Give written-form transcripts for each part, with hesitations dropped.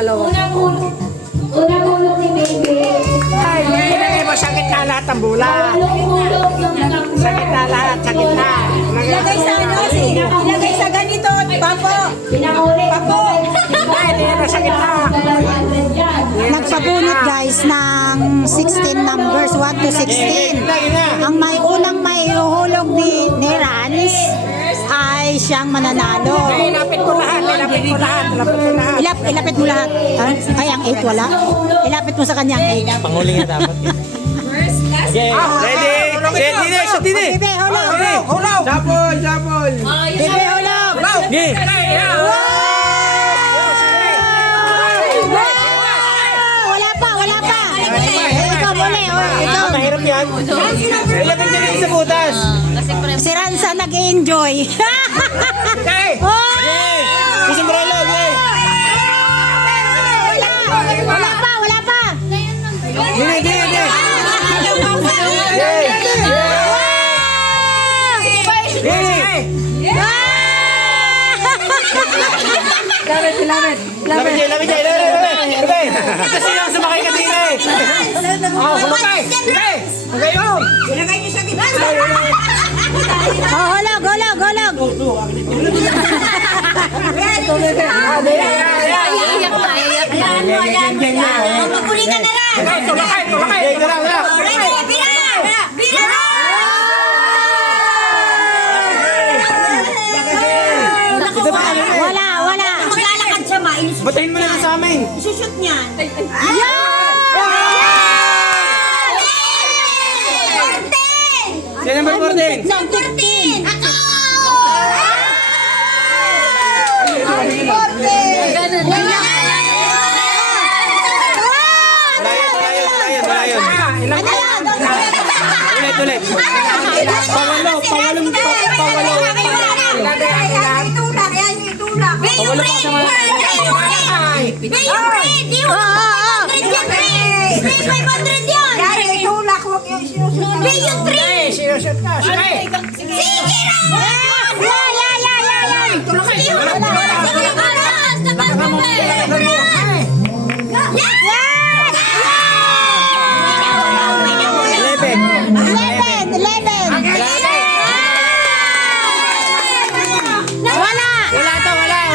pangalawa. Unang hulog ni baby. Ay, ilagay mo sa gitna lahat ng bula. Hulog yung Sa gitna lahat, sa gitna. Ilagay sa ano, ilagay sa ganito, papo. Papo. Ay, hindi na sa gitna. Nagpabunot guys ng 16 numbers, 1 to 16. Ang may unang may uhulog ni Rans ay siyang mananalo. Ay, ilapit ko lahat, ilapit ko lahat, ilapit ko lahat. Ilapit mo lahat. Ha? Ay, ang 8 wala. Ilapit mo sa kanyang 8. Panghuli nga dapat. Okay. Ready? Set, dine, set, dine. Bibi, hulog. Hulog! Sapol, sapol. Bibi, hulog. Okay. Wala pa, wala pa. Ikaw muli, ikaw. Mahirap yan. Ilagay dyan yung sa butas. Si Ransa nag-enjoy. Okay! Oh! Kusang bralo, okay. Wala pa, wala pa. Dine, dine, dine. Ilapit, ilapit. Lapit dyan, lapit dyan. Okay. Ito sila ang sumakay ka din eh. Oh, sumakay! Okay! Okay, oh! Ilagay niyo sa gitna. Oh, hulog, hulog, hulog. Maguli ka na lang. Okay, sumakay, sumakay! Okay, tara, tara. Wala, wala. Maglalakad siya ma. Batayin mo na lang sa amin. Isushoot niya. Say number 14. Malayon. Ulit. Pawalo. Sinushoot ka, sige!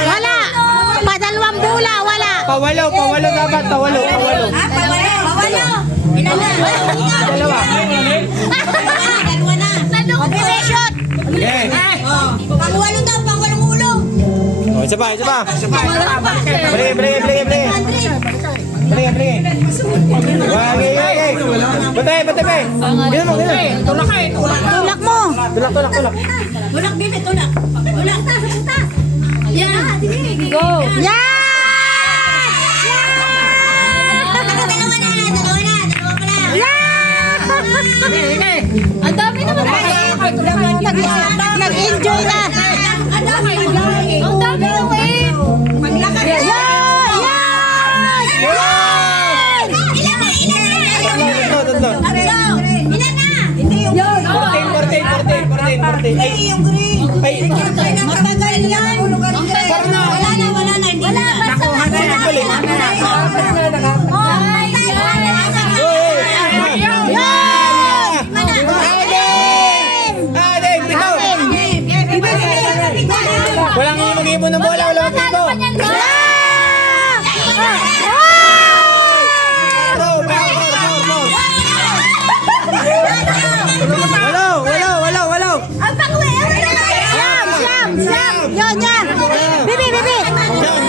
Wala. Padalawang bula, wala. Pawalo dapat. Pawalo. Dalawa. Shot. Okay. Pangwalo daw, pangwalong ulo. Oh, isa pa. Balik. Okay. Batay. Gino mo. Tulak mo. Tulak. Tulak, bibi, tulak. Tulak. Yan. Go. Yan! Dalawa na. Ang dami naman. Nag-enjoy na. Ang dami Ang dami naman. Maglakad. Yan! Tatlo. Ilan na? Hindi yung 14. Ay, yung green. Matagal yan. Wala na. Hindi na. Nakuha na yan! Walang mag-ibon ng bola, walang mag-ibon. Walo. Siyam. Yan. Bibi. Jam.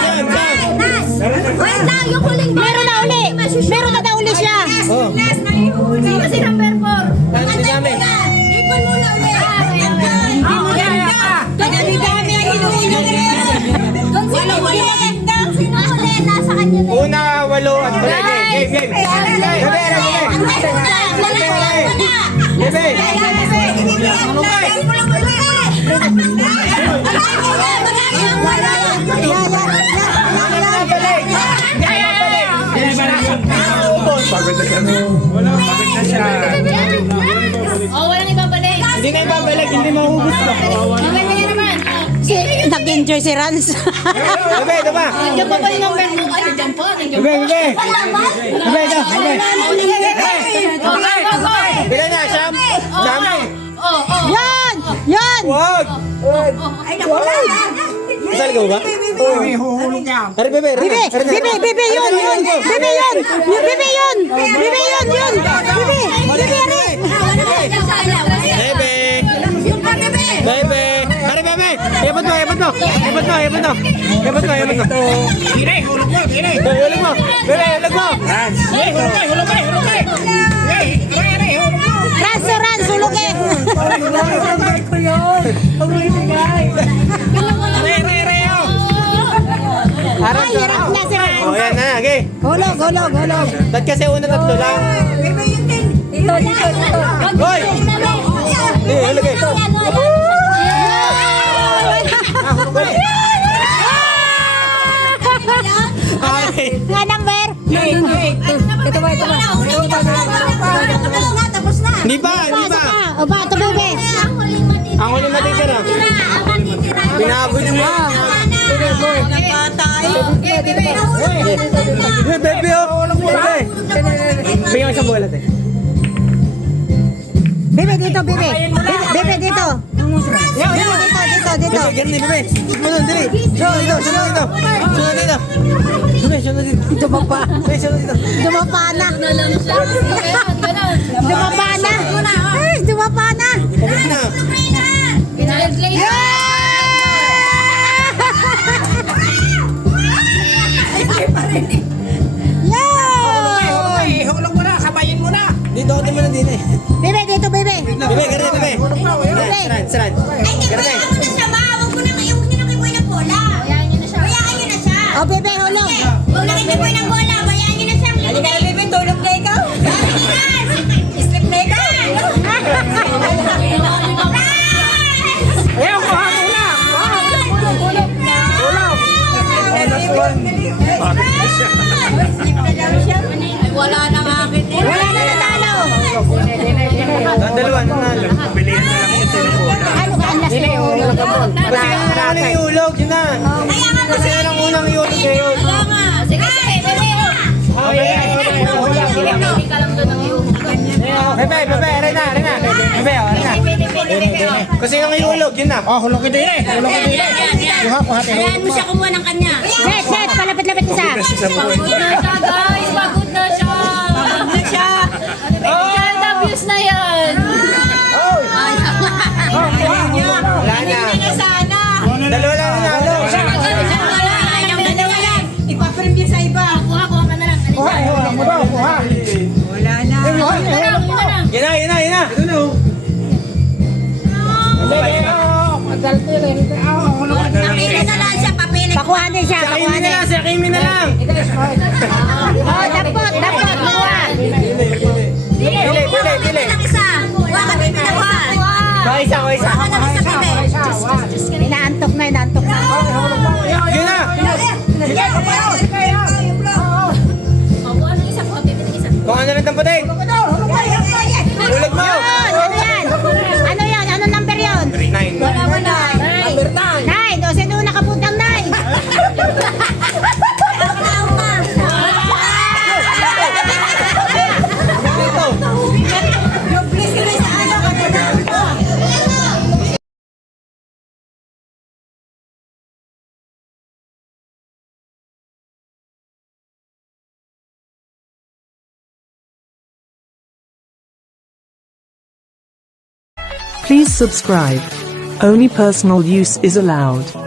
Wait lang, yung huling Meron na uli. Meron na daw uli siya. Oh. Sino si number 4? Paano si namin? Ipon muna ulit. Dami ang hinuhuli. Wala. Sino ulit? Nasa kanya na. Una, 8 at game. Pagod na siya. Pagod na siya. Oh, walang ibabalik. Hindi na ibabalik, hindi mahuhubos ka. Okay na yan naman. Si Nag-enjoy si Rans. Bebe, ito pa. Nandiyan pa ba yung number mo? Ay, nandiyan pa. Nandiyan Bebe, pa. bebe. Bebe, ito. Bebe. Bilan na, Sam. Sam. Yan! Yan! Wag. Ay, naku lang. Kasal ka ba? Ari, bebe. Bebe, bebe, bebe, yun, yun. Bebe, yun. Yung bebe, yun. Bebe, yun, yun. Bebe, bebe, ari. Bebe. Bebe. Ari, bebe. Ipot mo, ipot mo. Ipot mo, ipot mo. Ipot mo, ipot mo. Tire, hulog mo, tire. Hulog mo. Bebe, hulog mo. Hey, hulog kayo, hulog kayo, hulog kayo. Hey, tire, hulog mo. Rans, Rans, sulugin. Ay, hirap na si Rans. Oh, yan na, okay. Hulog, hulog, hulog. Ba't kasi una tatlo lang? Hoy! Eh, hulog eh. Ay! Nga number? Ito ba? Tapos na. Hindi pa, hindi pa. O ba, ito bebe. Ang huli matitira. Pinabot mo. Hey, baby, oh. Bebe. Bigyan mo sa bulat eh. Bebe, dito, bebe. Bebe, dito. Dito. Ganun eh, bebe. Sunod, dili. Sunod dito. Bebe, sunod dito. Dumapa. Bebe, sunod dito. Dumapa na. Ganun siya. Ganun. Dumapa na. Ay, dumapa na. Pagod na. Pinag-play. Hey, hulog mo na, kabayin mo na. Dito ako naman na din eh. Bebe, dito, bebe. Bebe, ganun bebe. Sarad. Ganun Huwag mo nang ibuhay ng bola. Hayaan niyo na siya. Bayaan nyo na siya. O, bebe, hulog. Huwag nang ibuhay ng bola. Bayaan nyo na siya. Halika na, bebe. Tulog na ikaw. Sleep na ikaw. Ayaw, kuha mo na. Wala na nga akin eh. Wala na natalo. Dalawa, nanalo. Pilihan na lang siya sa bola. Ano ka, ang last na hulog. Kasi nga unang iulog, yun na. Kaya nga Kasi nga nang unang iulog ngayon. Wala nga. Sige, bebe. Hindi ka lang doon ang iyong. Bebe, Rena. Bebe, Rena. Kasi nga iulog, yun na. Oh, hulog ka din eh. Hulog ka din eh. Kuha, Hayaan mo siya kumuha ng kanya. Set, palapit-lapit isa. Pagod na siya, guys. Pagod na siya. Pagod na siya. Child abuse na yan. Wala na. Sana. Dalawa lang nanalo. Dalawa lang. Ipapremye sa iba. Kuha ka na lang. Kuha, hulog mo daw, kuha. Wala na. Yun na lang. Yun na. Ito na. Nakita na lang siya. Papilit. Pakuhanin siya, Sa Kimi na lang, sa Kimi na lang. Oh, dapot, kuha. Pili. Ng isa. Kuha ka din ng isa. Isa. Kuha ka ng isa, bebe. Inaantok na. Yun na. Kuha ng isa. Kuha ng isa. Kung ano lang tamputin. Ulog mo. Ano yan? Ano yan? Anong number yun? 9. Wala. Number 9. O, sino nakapuntang 9? Please subscribe. Only personal use is allowed.